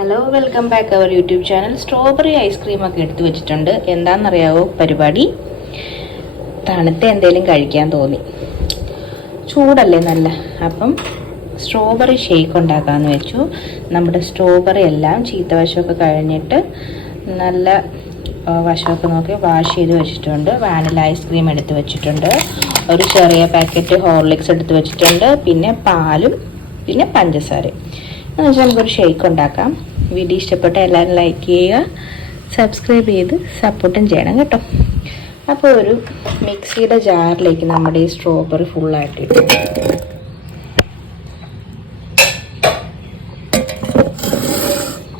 Hello welcome back our YouTube channel strawberry ice cream ഒക്കെ എടുത്തു വെച്ചിട്ടുണ്ട്. എന്താണെന്നറിയാവോ പരിപാടി? തണുത്ത എന്തെങ്കിലും കഴിക്കാൻ തോന്നി. ചൂടല്ലേ നല്ല. അപ്പം സ്ട്രോബെറി ഷേക്ക് ഉണ്ടാക്കാമെന്ന് വെച്ചു. നമ്മുടെ സ്ട്രോബെറി എല്ലാം ചീത്ത വശമൊക്കെ കഴിഞ്ഞിട്ട് നല്ല വശമൊക്കെ നോക്കി വാഷ് ചെയ്ത് വെച്ചിട്ടുണ്ട്. വാനില ഐസ്ക്രീം എടുത്ത് വെച്ചിട്ടുണ്ട്. ഒരു ചെറിയ പാക്കറ്റ് ഹോർലിക്സ് എടുത്ത് വെച്ചിട്ടുണ്ട്. പിന്നെ പാലും പിന്നെ പഞ്ചസാരയും. എന്ന് വെച്ചാൽ നമുക്കൊരു ഷേക്ക് ഉണ്ടാക്കാം. വീഡിയോ ഇഷ്ടപ്പെട്ട എല്ലാവരും ലൈക്ക് ചെയ്യുക സബ്സ്ക്രൈബ് ചെയ്ത് സപ്പോർട്ടും ചെയ്യണം കേട്ടോ. അപ്പോൾ ഒരു മിക്സിയുടെ ജാറിലേക്ക് നമ്മുടെ ഈ സ്ട്രോബെറി ഫുള്ളായിട്ട് ഇട്ടു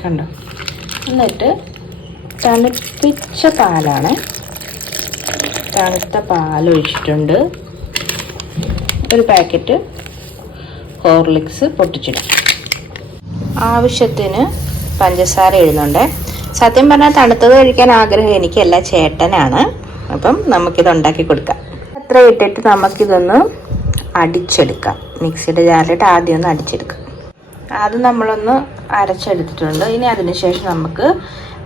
കണ്ടോ? എന്നിട്ട് തണുപ്പിച്ച പാലാണ് തണുത്ത പാലൊഴിച്ചിട്ടുണ്ട് ഒരു പാക്കറ്റ് ഹോർലിക്സ് പൊട്ടിച്ചിടും. ആവശ്യത്തിന് പഞ്ചസാര ഇടുന്നുണ്ട്. സത്യം പറഞ്ഞാൽ തണുത്തത് കഴിക്കാൻ ആഗ്രഹം എനിക്കല്ല ചേട്ടനാണ്. അപ്പം നമുക്കിത് ഉണ്ടാക്കി കൊടുക്കാം. അത്ര ഇട്ടിട്ട് നമുക്കിതൊന്ന് അടിച്ചെടുക്കാം. മിക്സിയുടെ ജാറിലിട്ട് ആദ്യം ഒന്ന് അടിച്ചെടുക്കാം. അത് നമ്മളൊന്ന് അരച്ചെടുത്തിട്ടുണ്ട്. ഇനി അതിനുശേഷം നമുക്ക്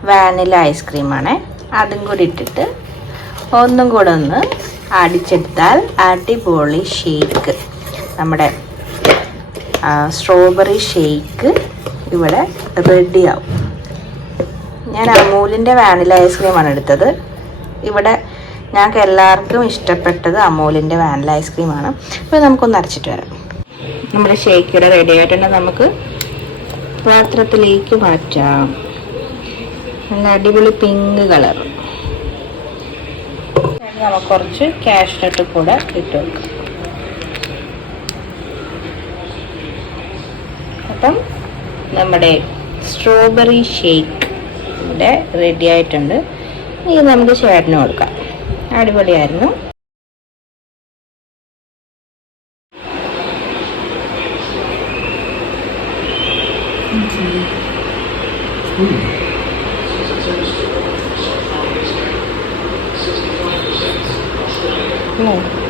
വാനില ഐസ്ക്രീമാണ്. അതും കൂടി ഇട്ടിട്ട് ഒന്നും കൂടെ ഒന്ന് അടിച്ചെടുത്താൽ അടിപൊളി ഷേക്ക്. നമ്മുടെ സ്ട്രോബെറി ഷേക്ക് ഇവിടെ റെഡിയാവും. ഞാൻ അമൂലിന്റെ വാനില ഐസ്ക്രീമാണ് എടുത്തത്. ഇവിടെ ഞങ്ങൾക്ക് എല്ലാവർക്കും ഇഷ്ടപ്പെട്ടത് അമൂലിന്റെ വാനില ഐസ്ക്രീമാണ്. അപ്പോൾ നമുക്കൊന്ന് അരച്ചിട്ട് വരാം. നമ്മുടെ ഇവിടെ റെഡി ആയിട്ടുണ്ട്. നമുക്ക് പാത്രത്തിലേക്ക് മാറ്റാം. നല്ല അടിപൊളി പിങ്ക് കളർ നമുക്ക് കുറച്ച് കാഷ്നട്ട് കൂടെ ഇട്ട് വെക്കാം. അപ്പം നമ്മുടെ സ്ട്രോബെറി ഷേക്ക് ഇവിടെ റെഡി ആയിട്ടുണ്ട്. ഇത് നമുക്ക് ചേട്ടന് കൊടുക്കാം. അടിപൊളിയായിരുന്നു. ഉം.